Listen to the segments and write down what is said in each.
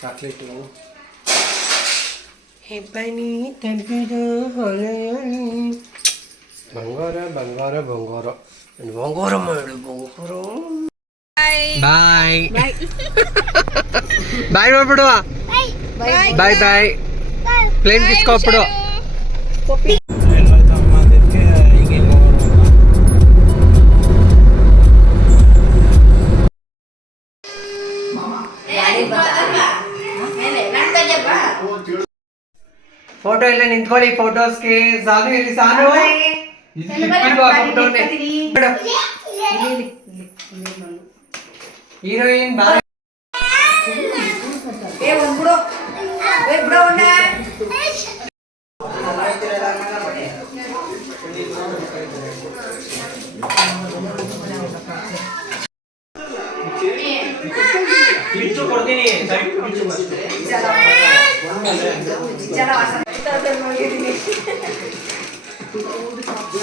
Chocolate ಹೆಬ್ಬನಿ ತಂಪಿದ ಹೊಳೆಯಲಿ ಬಂಗಾರ ಬಂಗಾರ ಬಂಗಾರ ನನ್ ಬಂಗಾರ ಮಾಡು ಬಂಗಾರ ಬಾಯ್ ಬಾಯ್ ಮಾಡ್ಬಿಡುವ ಬಾಯ್ ಬಾಯ್ ಪ್ಲೇನ್ ಕಿಸ್ಕೊಬಿಡು ಎಲ್ಲ ನಿಂತ್ಕೊಳ್ಳಿ ಫೋಟೋಸ್ಗೆ ಸಾನು ಇಲ್ಲಿ ಸಾನು ಹೀರೋಯಿನ್ ಬಾ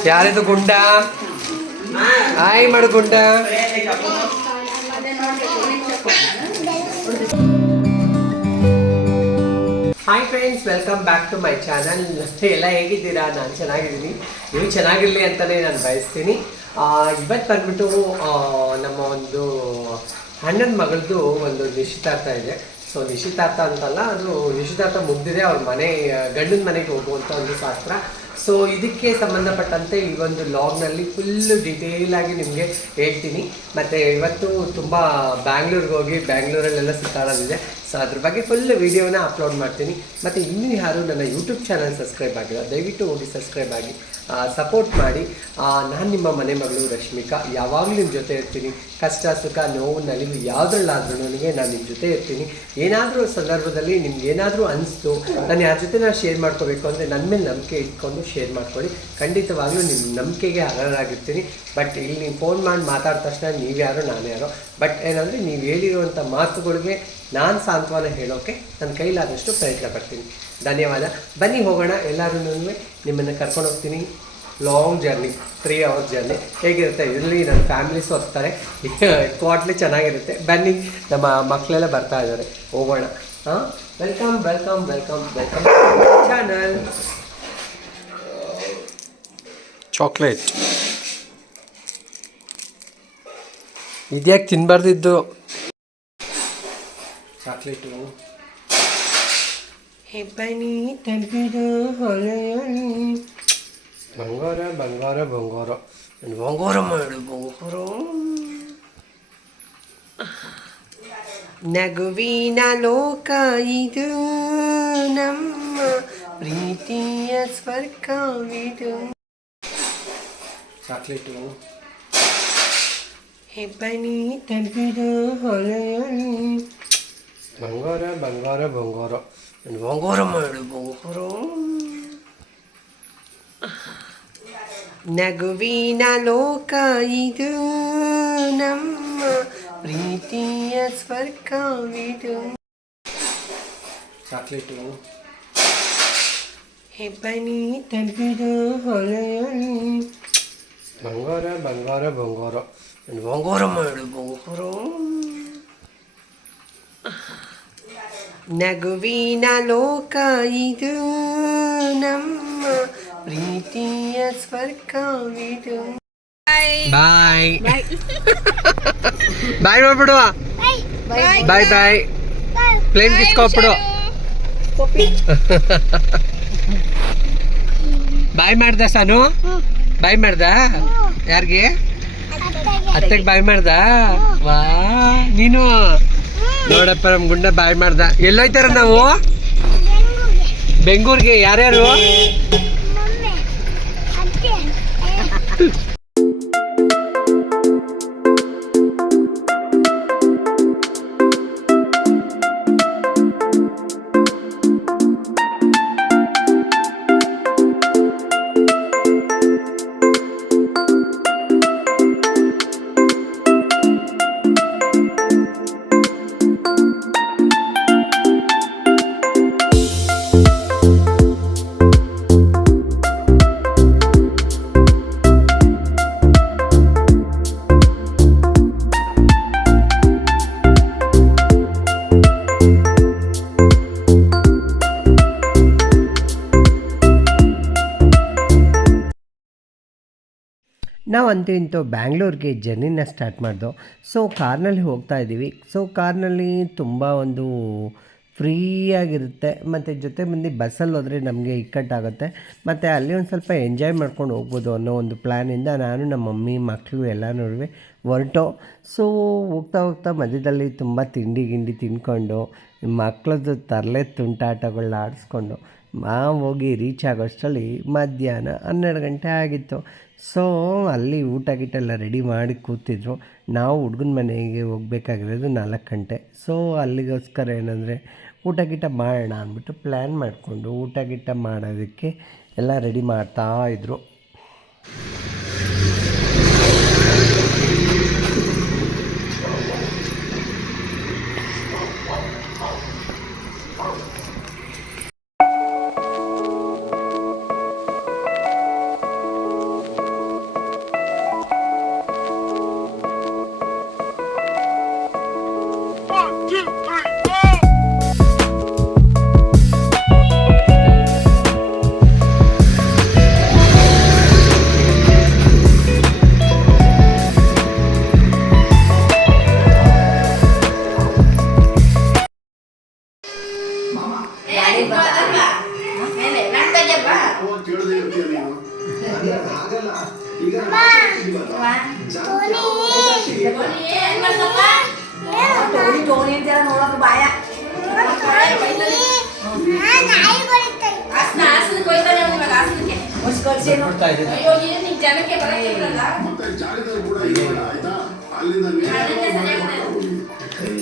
ಯಾರಿದು ಗುಂಡ? ಹಾಯ್ ಮಾಡು Gunda. Hi friends welcome back to my channel ಎಲ್ಲ ಹೇಗಿದ್ದೀರಾ? ನಾನು ಚೆನ್ನಾಗಿದ್ದೀನಿ. ನೀವು ಚೆನ್ನಾಗಿರಲಿ ಅಂತಲೇ ನಾನು ಬಯಸ್ತೀನಿ. ಇವತ್ತು ಬಂದ್ಬಿಟ್ಟು ನಮ್ಮ ಒಂದು ಅಣ್ಣನ ಮಗಳದು ಒಂದು ನಿಶ್ಚಿತಾರ್ಥ ಇದೆ. ಸೊ ನಿಶ್ಚಿತಾರ್ಥ ಅಂತಲ್ಲ, ಅದು ನಿಶ್ಚಿತಾರ್ಥ ಮುಗ್ದಿದೆ. ಅವ್ರ ಮನೆ, ಗಂಡನ ಮನೆಗೆ ಹೋಗುವಂಥ ಒಂದು ಶಾಸ್ತ್ರ. ಸೊ ಇದಕ್ಕೆ ಸಂಬಂಧಪಟ್ಟಂತೆ ಈ ಒಂದು ಲಾಗ್ನಲ್ಲಿ ಫುಲ್ ಡೀಟೇಲ್ ಆಗಿ ನಿಮಗೆ ಹೇಳ್ತೀನಿ. ಮತ್ತು ಇವತ್ತು ತುಂಬ ಬ್ಯಾಂಗ್ಳೂರ್ಗೆ ಹೋಗಿ ಬ್ಯಾಂಗ್ಳೂರಲ್ಲೆಲ್ಲ ಸುತ್ತಾಡೋದಿದೆ ಸೊ ಅದ್ರ ಬಗ್ಗೆ ಫುಲ್ ವಿಡಿಯೋನ ಅಪ್ಲೋಡ್ ಮಾಡ್ತೀನಿ. ಮತ್ತು ಇನ್ನೂ ಯಾರು ನನ್ನ ಯೂಟ್ಯೂಬ್ ಚಾನಲ್ ಸಬ್ಸ್ಕ್ರೈಬ್ ಆಗಿಲ್ಲ, ದಯವಿಟ್ಟು ಹೋಗಿ ಸಬ್ಸ್ಕ್ರೈಬ್ ಆಗಿ ಸಪೋರ್ಟ್ ಮಾಡಿ. ನಾನು ನಿಮ್ಮ ಮನೆ ಮಗಳು ರಶ್ಮಿಕಾ, ಯಾವಾಗಲೂ ನಿಮ್ಮ ಜೊತೆ ಇರ್ತೀನಿ. ಕಷ್ಟ, ಸುಖ, ನೋವು, ನಲಿವು ಯಾವುದ್ರಲ್ಲಾದ್ರೂ ನನಗೆ ನಾನು ನಿಮ್ಮ ಜೊತೆ ಇರ್ತೀನಿ. ಏನಾದರೂ ಸಂದರ್ಭದಲ್ಲಿ ನಿಮ್ಗೆ ಏನಾದರೂ ಅನಿಸ್ತು, ನಾನು ಯಾರ ಜೊತೆ ನಾನು ಶೇರ್ ಮಾಡ್ಕೋಬೇಕು ಅಂದರೆ ನನ್ನ ಮೇಲೆ ನಂಬಿಕೆ ಇಟ್ಕೊಂಡು ಶೇರ್ ಮಾಡ್ಕೊಳ್ಳಿ. ಖಂಡಿತವಾಗಲೂ ನಿಮ್ಮ ನಂಬಿಕೆಗೆ ಅರ್ಹರಾಗಿರ್ತೀನಿ. ಬಟ್ ಇಲ್ಲಿ ನೀವು ಫೋನ್ ಮಾಡಿ ಮಾತಾಡಿದ ತಕ್ಷಣ ನೀವು ಯಾರೋ ನಾನು ಯಾರೋ ಬಟ್ ಏನಂದರೆ ನೀವು ಹೇಳಿರುವಂಥ ಮಾತುಗಳಿಗೆ ನಾನು ಸಾಂತ್ವನ ಹೇಳೋಕ್ಕೆ ನನ್ನ ಕೈಲಾದಷ್ಟು ಪ್ರಯತ್ನ ಪಡ್ತೀನಿ. ಧನ್ಯವಾದ. ಬನ್ನಿ ಹೋಗೋಣ. ಎಲ್ಲರೂ ನಿಮ್ಮನ್ನು ಕರ್ಕೊಂಡು ಹೋಗ್ತೀನಿ. Long journey three hours journey ಹೇಗಿರುತ್ತೆ? ಇಲ್ಲಿ ನನ್ನ ಫ್ಯಾಮಿಲೀಸ್ ಹೋಗ್ತಾರೆ ಕ್ವಾಟ್ಲಿ ಚೆನ್ನಾಗಿರುತ್ತೆ. ಬನ್ನಿ ನಮ್ಮ ಮಕ್ಕಳೆಲ್ಲ ಬರ್ತಾ ಇದ್ದಾರೆ. ಹೋಗೋಣ. ಹಾಂ welcome welcome welcome welcome channel chocolate ಇದ್ಯಾಕೆ ತಿನ್ಬಾರ್ದಿದ್ದು? ಚಾಕ್ಲೇಟು ಹೆಬ್ಬನಿ ತಂಪಿದ ಹೊಳೆಯಲಿ ಬಂಗಾರ ಬಂಗಾರ ಬಂಗಾರ. ಬಂಗಾರ ಮಾಡು ಬಂಗಾರ. ನಗುವಿನ ಲೋಕ ಇದು ನಮ್ಮ ಪ್ರೀತಿಯ ಸ್ವರ್ಗವಿದು. ಚಾಕ್ಲೇಟು ಹೆಬ್ಬನಿ ತಂಪಿದ ಹೊಳೆಯಲಿ ಬಂಗಾರ ಬಂಗಾರ ಬಂಗಾರ. ಬಂಗಾರ ಮಾಡು ಬಂಗಾರ. ನಗುವಿನ ಲೋಕ ಇದು ನಮ್ಮ ಪ್ರೀತಿಯ ಸ್ವರ್ಗವಿದು. ಚಾಕ್ಲೇಟು ಹೆಬ್ಬನಿ ತಂಪಿದ ಹೊಳೆಯಲಿ. ಬಂಗಾರ ಬಂಗಾರ ಬಂಗಾರ. ಬಂಗಾರ ಮಾಡು ಬಂಗಾರ. ನಗುವಿನ ಲೋಕ ಇದು ನಮ್ಮ ಪ್ರೀತಿಯ ಸ್ವರ್ಗವಿದು. ಬಾಯ್ ಬಾಯ್ ಮಾಡ್ಬಿಡುವ. ಬಾಯ್ ಬಾಯ್ ಪ್ಲೇನ್ ಕಿಸ್ಕೊಬಿಡು ಬಾಯ್ ಮಾಡ್ದ ಸಾನು? ಬಾಯ್ ಮಾಡ್ದ? ಯಾರಿಗೆ? ಅತ್ತೆಗೆ. ಬಾಯ್ ಮಾಡ್ದ? ವಾ ನೀನು? ನೋಡಪ್ಪ ನಮ್ ಗುಂಡ ಬಾಯ್ ಮಾಡ್ದ. ಎಲ್ಲೋಯ್ತಾರ ನಾವು? ಬೆಂಗಳೂರಿಗೆ. ಯಾರ್ಯಾರು? ಅಂತೂ ಇಂತೂ ಬ್ಯಾಂಗ್ಳೂರಿಗೆ ಜರ್ನಿನ ಸ್ಟಾರ್ಟ್ ಮಾಡ್ದೋ. ಸೊ, ಕಾರ್ನಲ್ಲಿ ಹೋಗ್ತಾ ಇದ್ದೀವಿ. ಸೊ, ಕಾರ್ನಲ್ಲಿ ತುಂಬ ಒಂದು ಫ್ರೀಯಾಗಿರುತ್ತೆ ಮತ್ತು ಜೊತೆ ಬಂದು ಬಸ್ಸಲ್ಲಿ ಹೋದರೆ ನಮಗೆ ಇಕ್ಕಟ್ಟಾಗುತ್ತೆ ಮತ್ತು ಅಲ್ಲಿ ಒಂದು ಸ್ವಲ್ಪ ಎಂಜಾಯ್ ಮಾಡ್ಕೊಂಡು ಹೋಗ್ಬೋದು ಅನ್ನೋ ಒಂದು ಪ್ಲ್ಯಾನಿಂದ ನಾನು ನಮ್ಮ ಮಮ್ಮಿ ಮಕ್ಕಳು ಎಲ್ಲ ನಡುವೆ. ಹೊರಟು. ಸೊ, ಹೋಗ್ತಾ ಹೋಗ್ತಾ ಮಧ್ಯದಲ್ಲಿ ತುಂಬ ತಿಂಡಿ ಗಿಂಡಿ ತಿನ್ಕೊಂಡು ಮಕ್ಕಳದ್ದು ತರಲೆ ತುಂಟಾಟಗಳನ್ನ ಆಡಿಸ್ಕೊಂಡು ನಾವು ಹೋಗಿ ರೀಚ್ ಆಗೋಷ್ಟರಲ್ಲಿ ಮಧ್ಯಾಹ್ನ ಹನ್ನೆರಡು ಗಂಟೆ ಆಗಿತ್ತು. ಸೊ ಅಲ್ಲಿ ಊಟ ಗೀಟ ಎಲ್ಲ ರೆಡಿ ಮಾಡಿ ಕೂತಿದ್ರು. ನಾವು ಹುಡುಗನ ಮನೆಗೆ ಹೋಗ್ಬೇಕಾಗಿರೋದು ನಾಲ್ಕು ಗಂಟೆ. ಸೊ ಅಲ್ಲಿಗೋಸ್ಕರ ಏನಂದರೆ, ಊಟ ಗೀಟ ಮಾಡೋಣ ಅಂದ್ಬಿಟ್ಟು ಪ್ಲ್ಯಾನ್ ಮಾಡಿಕೊಂಡು ಊಟ ಗೀಟ ಮಾಡೋದಕ್ಕೆ ಎಲ್ಲ ರೆಡಿ ಮಾಡ್ತಾ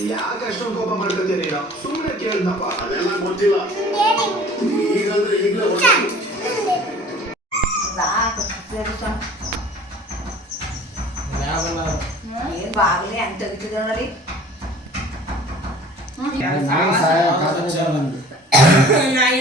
ಯಾಕೆ ಅಷ್ಟೊಂದು ಕೋಪ ಮಾಡ್ಕೊತೀಯ ನೀನು ಸುಮ್ಮನೆ ಕೇಳ್ದಪ್ಪ ಅದೆಲ್ಲ ಗೊತ್ತಿಲ್ಲ ಈಗಂದ್ರೆ ಈಗಲೇ ಹೊರಟು ಏನ್ ಬಾಗ್ಲಿ ಅಂತ ತೆಗಿತಿದ್ದ ನೋಡಿ ನಾಯಿ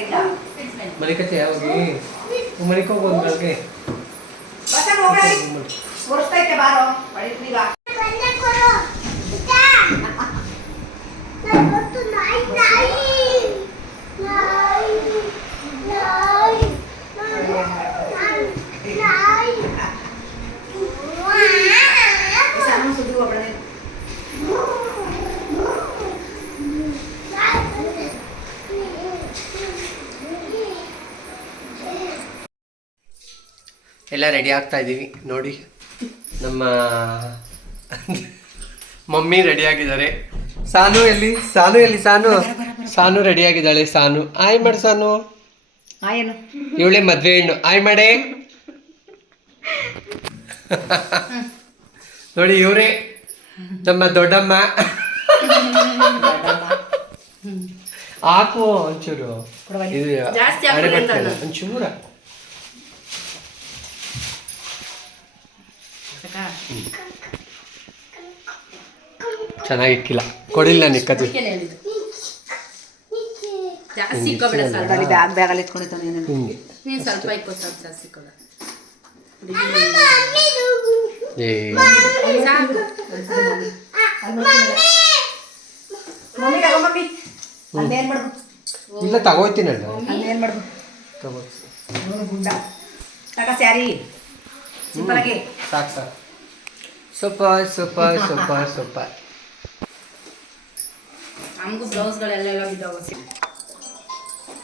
ಇಲ್ಲ ಮಲಿಕತ್ತೆ ಹೋಗಿ ಮಲಿಕ ಹೋಗೋದ್ರಿಗೆ ಬಸ್ ಹೋಗ್ರಿ ತೋರಿಸ್ತೈತೆ ಬಾರೋ. ಪಡಿತ್ರೀಗ ಎಲ್ಲ ರೆಡಿ ಆಗ್ತಾ ಇದ್ದೀವಿ. ನೋಡಿ ನಮ್ಮ ಮಮ್ಮಿ ರೆಡಿ ಆಗಿದ್ದಾರೆ. ಸಾನು ಎಲ್ಲಿ? ಸಾನು ಎಲ್ಲಿ ಸಾನು? ಸಾನು ರೆಡಿ ಆಗಿದ್ದಾಳೆ ಸಾನು. ಆಯ್ ಮಾಡಿ ಸಾನು. ಇವಳೆ ಮದ್ವೆ ಹೆಣ್ಣು. ಆಯ್ ಮಾಡೆ. ನೋಡಿ ಇವರೇ ನಮ್ಮ ದೊಡ್ಡಮ್ಮ. ಹಾಕು ಒಂಚೂರು. ಒಂಚೂರು ಹಾಕು. ಚೆನ್ನಾಗಿಕ್ಕಿಲ್ಲ. ಕೊಡಿಲ್ಲ ನಿಕ್ಕದು ಬ್ಯಾಗ್ ಬ್ಯಾಗಲ್ಲಿ ಇಟ್ಕೊಂಡಿದ್ದಾನೆ ಹಿಂಗೆ. ನೀನ್ ಸ್ವಲ್ಪ ಇಕ್ಕೋ ಸ್ವಲ್ಪ ಜಾಸ್ತಿ ಇಕ್ಕೋಬೇಡ. ಏ. ಇಲ್ಲ ತಗೋಯ್ತೀನಲ್ಲ ತಗೋ ತಗ ಸ್ಯಾರಿ. ಸಿಂಪಲ್ ಆಗಿ ಸಾಕು ಸಾಕು. Super super super super. ನಮಗೂ ಬ್ಲೌಸ್ಗಳೆಲ್ಲ ಬಿದ್ದಾವ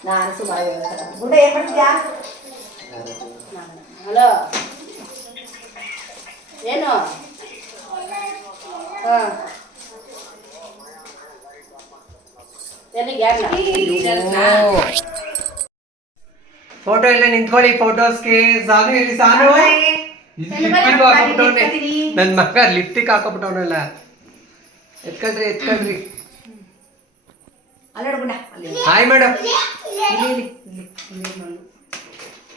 ನಾನು ಸುಮಾರು ಗುಂಡ ಏನ್ ಮಾಡ್ತೀಯಾ ಹಲೋ. ಏನು? ಹಾ. ಫೋಟೋ ಎಲ್ಲ ನಿಂತ್ಕೊಳ್ಳಿ ಫೋಟೋಸ್ಗೆ. ಸಾನು ಇಲ್ಲಿ ಸಾನು? ನನ್ನ ಮಗ ಲಿಪ್ಟಿಕ್ ಹಾಕೊಬಿಟ್ಟವನಲ್ಲ. ಎತ್ಕೊಂಡ್ರಿ ಎತ್ಕೊಂಡ್ರಿ. Hi madam.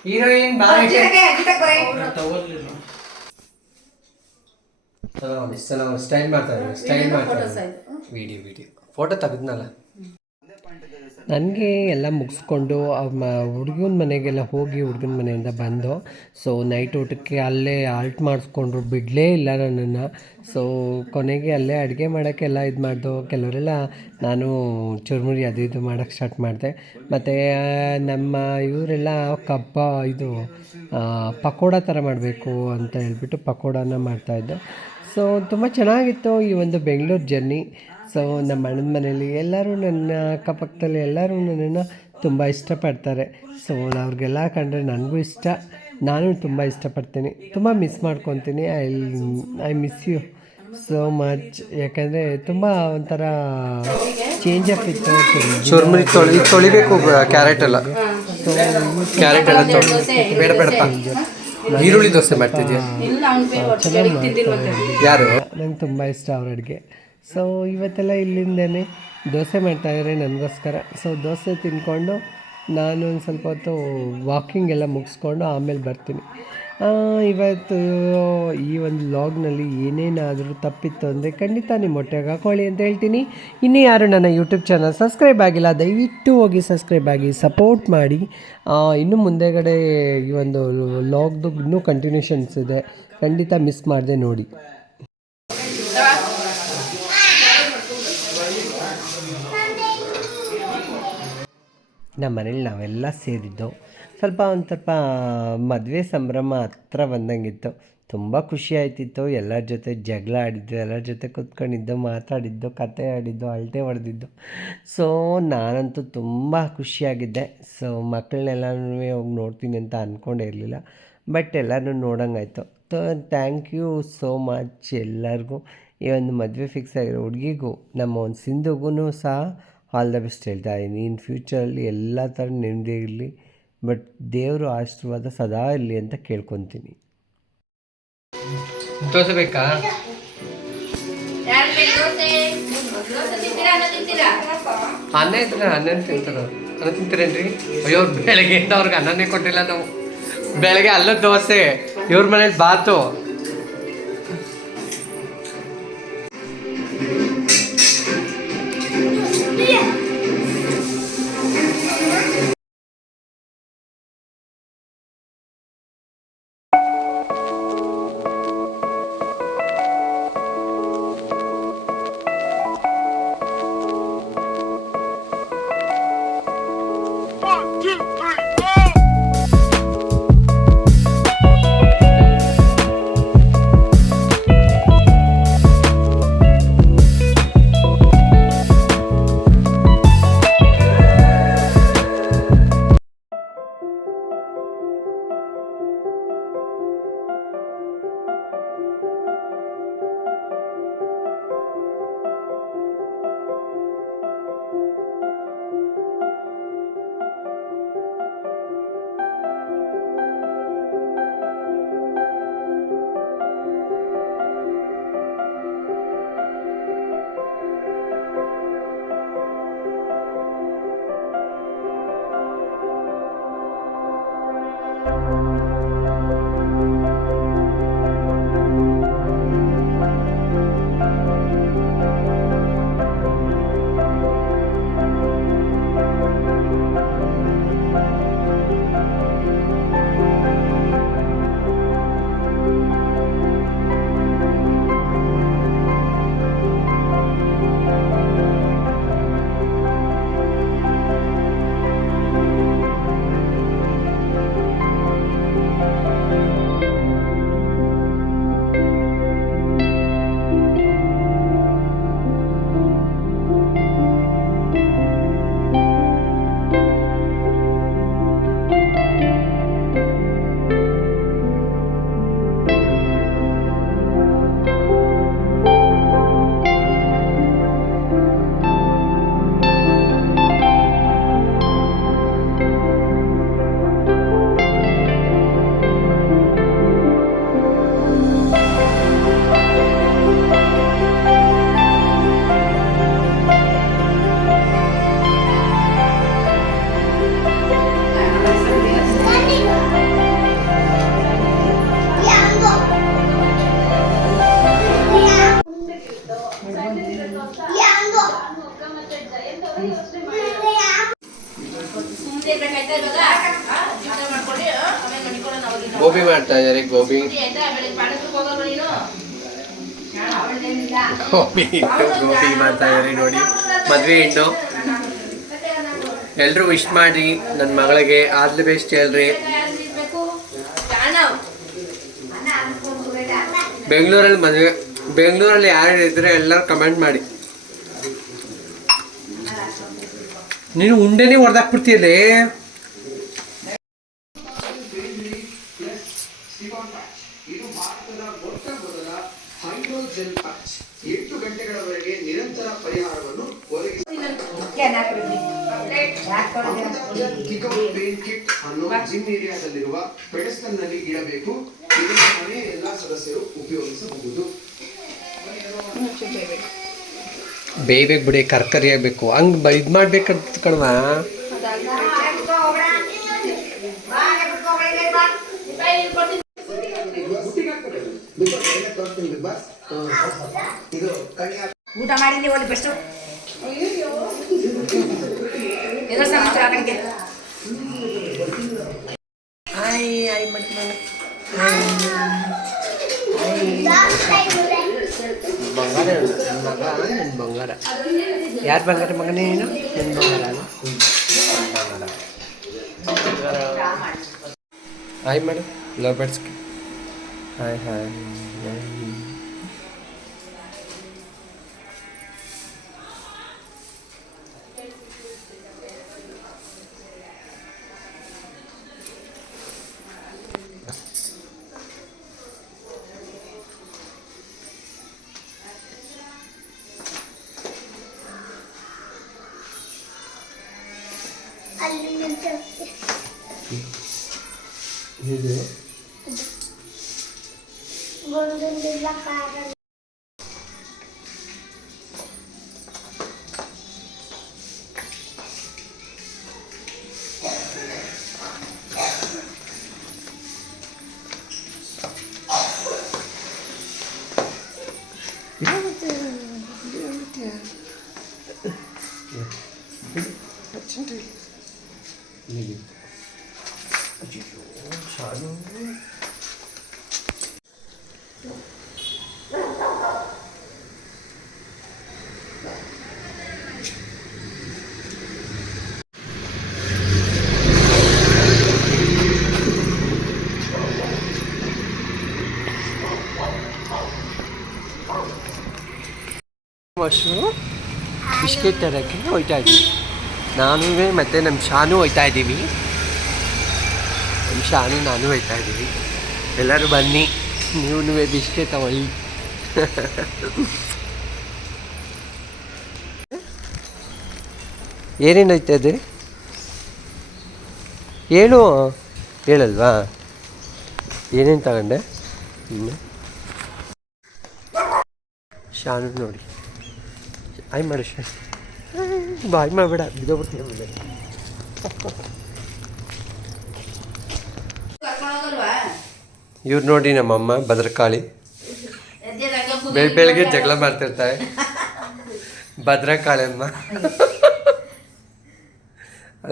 ಹೀರೋಯಿನ್. ಸ್ಟೈಲ್ ಮಾಡ್ತಾ ಇದ್ದಾರೆ ಸ್ಟೈಲ್ ಮಾಡ್ತಾ ಫೋಟೋಸ್ ಇದ್ದಾರೆ ವಿಡಿಯೋ ವಿಡಿಯೋ ಫೋಟೋ ತೆಗೆದ್ನಲ್ಲ? ನನಗೆ ಎಲ್ಲ ಮುಗಿಸ್ಕೊಂಡು ಹುಡುಗನ ಮನೆಗೆಲ್ಲ ಹೋಗಿ ಹುಡುಗನ ಮನೆಯಿಂದ ಬಂದು ಸೊ ನೈಟ್ ಊಟಕ್ಕೆ ಅಲ್ಲೇ ಆಲ್ಟ್ ಮಾಡಿಸ್ಕೊಂಡ್ರು, ಬಿಡಲೇ ಇಲ್ಲ ನನ್ನನ್ನು. ಸೊ ಕೊನೆಗೆ ಅಲ್ಲೇ ಅಡುಗೆ ಮಾಡೋಕ್ಕೆಲ್ಲ ಇದು ಮಾಡ್ದು, ಕೆಲವರೆಲ್ಲ ನಾನು ಚುರುಮುರಿ ಅದು ಇದು ಮಾಡೋಕ್ಕೆ ಸ್ಟಾರ್ಟ್ ಮಾಡಿದೆ. ಮತ್ತು ನಮ್ಮ ಇವರೆಲ್ಲ ಕಬ್ಬ ಇದು ಪಕೋಡ ಥರ ಮಾಡಬೇಕು ಅಂತ ಹೇಳ್ಬಿಟ್ಟು ಪಕೋಡನ ಮಾಡ್ತಾಯಿದ್ದೆ ಸೊ ತುಂಬ ಚೆನ್ನಾಗಿತ್ತು ಈ ಒಂದು ಬೆಂಗಳೂರು ಜರ್ನಿ ಸೊ ನಮ್ಮ ಅಣ್ಣನ ಮನೆಯಲ್ಲಿ ಎಲ್ಲರೂ ನನ್ನ ಅಕ್ಕಪಕ್ಕದಲ್ಲಿ ಎಲ್ಲರೂ ನನ್ನನ್ನು ತುಂಬ ಇಷ್ಟಪಡ್ತಾರೆ. ಸೊ ಅವ್ರಿಗೆಲ್ಲ ಕಂಡ್ರೆ ನನಗೂ ಇಷ್ಟ. ನಾನು ತುಂಬ ಇಷ್ಟಪಡ್ತೀನಿ. ತುಂಬ ಮಿಸ್ ಮಾಡ್ಕೊತೀನಿ. I I miss you so much ಯಾಕಂದರೆ ತುಂಬ ಒಂಥರ ಚೇಂಜ್ ಅಪ್ ಇತ್ತು ಚುರ್ಮುರಿ ತೊಳಿ ತೊಳಿಬೇಕು ಕ್ಯಾರೆಟ್ ಎಲ್ಲ. ಕ್ಯಾರೆಟ್ ಎಲ್ಲ ಬೇಡ ಬೇಡ ಈರುಳ್ಳಿ ದೋಸೆ ಮಾಡ್ತಿದ್ಯಾ? ಯಾರು? ನಂಗೆ ತುಂಬ ಇಷ್ಟ ಅವ್ರ ಅಡುಗೆ. ಸೊ ಇವತ್ತೆಲ್ಲ ಇಲ್ಲಿಂದನೇ ದೋಸೆ ಮಾಡ್ತಾಯಿದ್ದಾರೆ ನನಗೋಸ್ಕರ. ಸೊ ದೋಸೆ ತಿಂದ್ಕೊಂಡು ನಾನು ಒಂದು ಸ್ವಲ್ಪ ಹೊತ್ತು ವಾಕಿಂಗ್ ಎಲ್ಲ ಮುಗಿಸ್ಕೊಂಡು ಆಮೇಲೆ ಬರ್ತೀನಿ. ಇವತ್ತು ಈ ಒಂದು ಲಾಗ್ನಲ್ಲಿ ಏನೇನಾದರೂ ತಪ್ಪಿತ್ತು ಅಂದರೆ ಖಂಡಿತ ನಿಮ್ಮ ಹೊಟ್ಟೆಗೆ ಹಾಕೊಳ್ಳಿ ಅಂತ ಹೇಳ್ತೀನಿ. ಇನ್ನೂ ಯಾರು ನನ್ನ ಯೂಟ್ಯೂಬ್ ಚಾನಲ್ ಸಬ್ಸ್ಕ್ರೈಬ್ ಆಗಿಲ್ಲ, ದಯವಿಟ್ಟು ಹೋಗಿ ಸಬ್ಸ್ಕ್ರೈಬ್ ಆಗಿ ಸಪೋರ್ಟ್ ಮಾಡಿ. ಇನ್ನು ಮುಂದೆಗಡೆ ಈ ಒಂದು ಲಾಗ್ದು ಇನ್ನೂ ಕಂಟಿನ್ಯೂಷನ್ಸ್ ಇದೆ. ಖಂಡಿತ ಮಿಸ್ ಮಾಡದೆ ನೋಡಿ. ನಮ್ಮ ಮನೇಲಿ ನಾವೆಲ್ಲ ಸೇರಿದ್ದು. ಸ್ವಲ್ಪ ಒಂದು ಸ್ವಲ್ಪ ಮದುವೆ ಸಂಭ್ರಮ ಹತ್ರ ಬಂದಂಗಿತ್ತು. ತುಂಬ ಖುಷಿ ಆಯ್ತಿತ್ತು. ಎಲ್ಲರ ಜೊತೆ ಜಗಳ ಆಡಿದ್ದು, ಎಲ್ಲರ ಜೊತೆ ಕೂತ್ಕೊಂಡಿದ್ದು, ಮಾತಾಡಿದ್ದು, ಕತೆ ಆಡಿದ್ದು, ಅಳತೆ ಹೊಡೆದಿದ್ದು. ಸೊ ನಾನಂತೂ ತುಂಬ ಖುಷಿಯಾಗಿದ್ದೆ ಸೊ ಮಕ್ಕಳನ್ನೆಲ್ಲನೂ ಹೋಗಿ ನೋಡ್ತೀನಿ ಅಂತ ಅಂದ್ಕೊಂಡೇ ಇರಲಿಲ್ಲ. ಬಟ್ ಎಲ್ಲರೂ ನೋಡೋಂಗಾಯ್ತು. So thank you so much ಎಲ್ಲರಿಗೂ. ಈ ಒಂದು ಮದುವೆ ಫಿಕ್ಸ್ ಆಗಿರೋ ಹುಡುಗಿಗೂ, ನಮ್ಮ ಒಂದು ಸಿಂಧುಗೂ ಸಹ ಆಲ್ ದ ಬೆಸ್ಟ್ ಹೇಳ್ತಾ ಇದ್ದೀನಿ ಇನ್ ಫ್ಯೂಚರಲ್ಲಿ ಎಲ್ಲ ಥರ ನೆಮ್ಮದಿ ಇರಲಿ ಬಟ್ ದೇವರ ಆಶೀರ್ವಾದ ಸದಾ ಇರಲಿ ಅಂತ ಕೇಳ್ಕೊತೀನಿ. ದೋಸೆ ಬೇಕಾ? ಯಾರು ಬೇಕು ದೋಸೆ? ದೋಸೆ ತಿಂತೀರಾ ಅನ್ನ ತಿಂತೀರಾ? ಅನ್ನ ಇದ್ರೆ ಅನ್ನ ತಿಂತಾರ. ಅನ್ನ ತಿಂತೀರೇನ್ರಿ? ಅಯ್ಯೋ ಬೆಳಗ್ಗೆಯಿಂದ ಅವ್ರಿಗೆ ಅನ್ನನೇ ಕೊಟ್ಟಿಲ್ಲ ನಾವು. ಬೆಳಗ್ಗೆ ಅಲ್ಲದ ದೋಸೆ ಇವ್ರ ಮನೇಲಿ ಬಾತು. ಗೋಬಿ ಗೋಬಿ ಮಾಡ್ತಾ ಇದಾರೆ ನೋಡಿ. ಮದುವೆ ಹೆಣ್ಣು ಎಲ್ಲರೂ ವಿಶ್ ಮಾಡಿ ನನ್ನ ಮಗಳಿಗೆ. ಆದ್ಲು ಬೇಸ್ಟ್ ಹೇಳ್ರಿ ಬೆಂಗಳೂರಲ್ಲಿ ಮದುವೆ, ಬೆಂಗಳೂರಲ್ಲಿ ಯಾರು ಇದ್ರೆ ಎಲ್ಲರೂ ಕಮೆಂಟ್ ಮಾಡಿ. ನೀನು ಉಂಡೆನೇ ಹೊಡೆದಾಕ್ಬಿಡ್ತೀಯಲ್ಲೇ? ಬೇಯ್ಬೇಕು ಬಿಡಿ ಕರ್ಕರಿ ಆಗಬೇಕು. ಹಂಗೆ ಬ ಇದು ಮಾಡ್ಬೇಕಂತ ಕಣವಾ ಇದು ಕಣಿಯ ಊಟ ಮಾಡಿದ್ದೆ ಒಂದು ಬೆಸ್ಟ್ ಎಲ್ಲ ಸಮಾಚಾರ ನನಗೆ ಆಯ್ ಆಯ್ ಮಟ್ ಬಂಗಾರ ನನ್ನ ಮಗ ನನ್ನ ಬಂಗಾರ. ಯಾರು ಬಂಗಾರ ಮಗನೇ ಏನು ನಿನ್ನ ಬಂಗಾರ? ಬಂಗಾರ ಹಾಯ್ ಮೇಡಮ್. ಲವ್ ಬರ್ಡ್ಸ್ಗೆ ಹಾಯ್ ಹಾಯ್. ಬಿಸ್ಕೆಟ್ ತರೋಕ್ಕೆ ಹೋಯ್ತಾ ಇದ್ದೀವಿ ನಾನು ಮತ್ತು ನಮ್ಮ ಶಾನು ಹೋಯ್ತಾ ಇದ್ದೀವಿ. ನಮ್ಮ ಶಾನು, ನಾನು ಹೋಯ್ತಾ ಇದ್ದೀವಿ. ಎಲ್ಲರೂ ಬನ್ನಿ. ನೀವು ಬಿಸ್ಕೆಟ್ ತಗೊಳ್ಳಿ. ಏನೇನು ಹೋಯ್ತಾ ಇದೆ? ಹೇಳು. ಹೇಳಲ್ವಾ? ಏನೇನು ತಗೊಂಡೆ? ಇನ್ನು? ಶಾನು ನೋಡಿ. ಆಯ್ ಮಾಡಿ ಶಾನ್ ಬಾಯ್ ಮಾಡಬೇಡ ಬಿದ್ದೋಗ್ಬಿಡ್ತೀನಿ ಆಮೇಲೆ. ಇವ್ರು ನೋಡಿ ನಮ್ಮಮ್ಮ ಭದ್ರಕಾಳಿ. ಬೆಳ್ ಬೆಳಗ್ಗೆ ಜಗಳ ಮಾಡ್ತಿರ್ತಾರೆ ಭದ್ರಕಾಳಿ ಅಮ್ಮ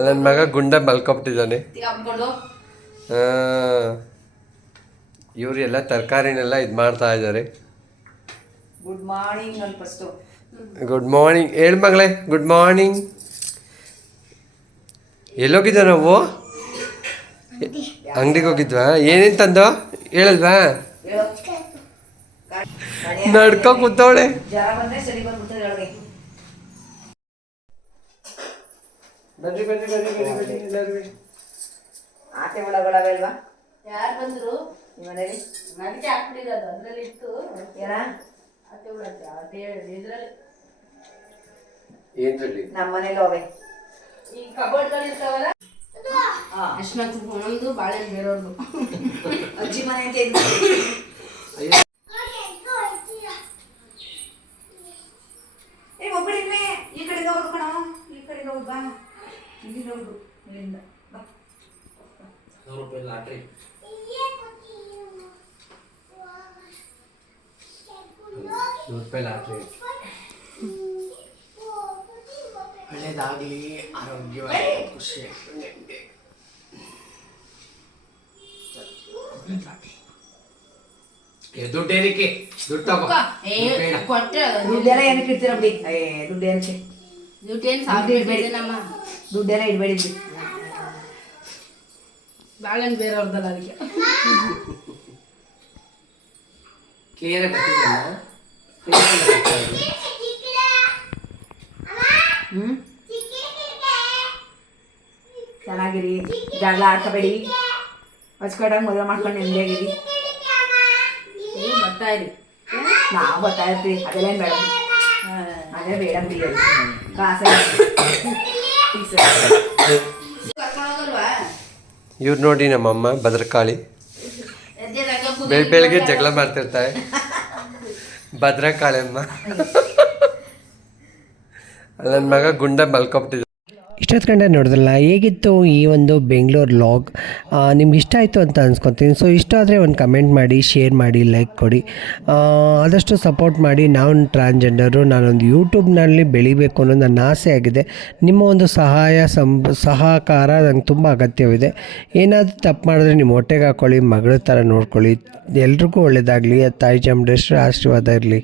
ನನ್ನ ಮಗ ಗುಂಡ ಮಲ್ಕೊಬಿಟ್ಟಿದ್ದಾನೆ. ಇವರೆಲ್ಲ ಇವ್ರು ಎಲ್ಲ ತರಕಾರಿನೆಲ್ಲ ಇದು ಮಾಡ್ತಾ ಇದ್ದಾರೆ. Good morning first good morning ಹೇಳು ಮಗಳೇ ಗುಡ್ ಮಾರ್ನಿಂಗ್ ಎಲ್ಲೋಗಿದ್ದ ನಾವು? ಅಂಗಡಿಗೆ ಹೋಗಿದ್ವಾ? ಏನೇನು ತಂದ? ಹೇಳಲ್ವಾ? ನಡ್ಕೊ ಕೂತವಳೆ. ಎಲ್ಲರೂ. ಯಾರು ಬಂದ್ರು? ನಿಮ್ಮ ಮನೇಲಿ? ನನಗೆ ಹಾಕ್ಬಿಟ್ಟಿರೋದು ಅದ್ರಲ್ಲಿ ಇತ್ತು ಉಳತ್ತೆ ಅದೇ ಇದ್ರಲ್ಲಿ. ಏನ್ರಲ್ಲಿ ನಮ್ಮ ಮನೇಲಿ ಅವೆ ಈ ಕಬೋರ್ಡ್ಗಳು ಇರ್ತಾವಲ್ಲ? ಹಾ. ಅಶ್ಮ ನಮ್ದು ಬಾಳೆಹಣ್ಣು ಬೇರೆಯವ್ರದ್ದು ಅಜ್ಜಿ ಮನೆ ಅಂತ ಇದ್ನ. ಏ ಮೇ ಈ ಕಡೆ ಕಣ. ಈ ಕಡೆ ಹೋಗ್ ಬಾ. ಇಲ್ಲಿ ನೋಡು ಇಲ್ಲಿಂದ ಬಾ. ನೂರು ರೂಪಾಯಿ ಲಾಟ್ರಿ. ರೂಪಾಯಿ ಖುಷಿಯಾಗಿ ನೆಮ್ಮದಿ ಏ, ದುಡ್ಡು ಏನಕ್ಕೆ ದುಡ್ಡು ತಗೋ ಏ ದುಡ್ಡು ಬೇಡ. ಕೊಟ್ಟೆ ದುಡ್ಡೆಲ್ಲ ಏನಕ್ಕೆ ಇಡ್ತೀರ ಬಿಡಿ ಏ ದುಡ್ಡು ಏನಕ್ಕೆ ದುಡ್ಡೇನು ಸಾವಿರ ಬೇಡ ನಮ್ಮ ದುಡ್ಡೆಲ್ಲ ಇಡಬೇಡಿ ಬಿಡಿ ಬಾಳೆಹಣ್ಣು ಬೇರೆಯವ್ರದ್ದಲ್ಲ ಅದಕ್ಕೆ ಕ್ಲಿಯರ್ ಆಗಿ ಗೊತ್ತಿಲ್ಲ ಹ್ಞೂ ಜಗಳ ಆಡ್ಕೋಬೇಡಿ ಹಚ್ಕೊಂಡಾಗ ಮದುವೆ ಮಾಡ್ಕೊಂಡು ನೆಮ್ಮದಿಯಾಗಿರಿ ಬರ್ತಾ ಇರಿ. ನಾವು ಬರ್ತಾ ಇರ್ತೀವಿ. ಅದೆಲ್ಲ ಏನ್ ಬೇಡ. ಅದೇ ಬೇಡ ಬಿಡಿ. ಇವ್ರು ನೋಡಿ ನಮ್ಮಮ್ಮ ಭದ್ರಕಾಳಿ. ಬೆಳಿಗ್ಗೆ ಬೆಳ್ ಬೆಳಗ್ಗೆ ಜಗಳ ಮಾಡ್ತಿರ್ತಾರೆ ಭದ್ರಕಾಳಿ ಅಮ್ಮ ನನ್ನ ಮಗ ಗುಂಡ ಮಲ್ಕೊಬಿಟ್ಟಿದ್ದ. ಇಷ್ಟೊತ್ತು ಗಂಟೆ ನೋಡಿದ್ರಲ್ಲ, ಹೇಗಿತ್ತು ಈ ಒಂದು ಬೆಂಗಳೂರು ಲಾಗ್ ನಿಮ್ಗೆ ಇಷ್ಟ ಆಯಿತು ಅಂತ ಅನ್ಸ್ಕೊತೀನಿ. ಸೊ ಇಷ್ಟ ಆದರೆ ಒಂದು ಕಮೆಂಟ್ ಮಾಡಿ ಶೇರ್ ಮಾಡಿ ಲೈಕ್ ಕೊಡಿ. ಆದಷ್ಟು ಸಪೋರ್ಟ್ ಮಾಡಿ. ನಾನು ಟ್ರಾನ್ಸ್ಜೆಂಡರು ನಾನೊಂದು ಯೂಟ್ಯೂಬ್ನಲ್ಲಿ ಬೆಳಿಬೇಕು ಅನ್ನೋದು ನನ್ನ ಆಸೆ ಆಗಿದೆ. ನಿಮ್ಮ ಒಂದು ಸಹಾಯ, ಸಂ, ಸಹಕಾರ ನಂಗೆ ತುಂಬ ಅಗತ್ಯವಿದೆ. ಏನಾದರೂ ತಪ್ಪು ಮಾಡಿದ್ರೆ ನಿಮ್ಮ ಹೊಟ್ಟೆಗೆ ಹಾಕ್ಕೊಳ್ಳಿ ಮಗಳ ಥರ ನೋಡ್ಕೊಳ್ಳಿ. ಎಲ್ರಿಗೂ ಒಳ್ಳೆಯದಾಗಲಿ ತಾಯಿ ಚಾಮುಂಡೇಶ್ವರ ಆಶೀರ್ವಾದ ಇರಲಿ.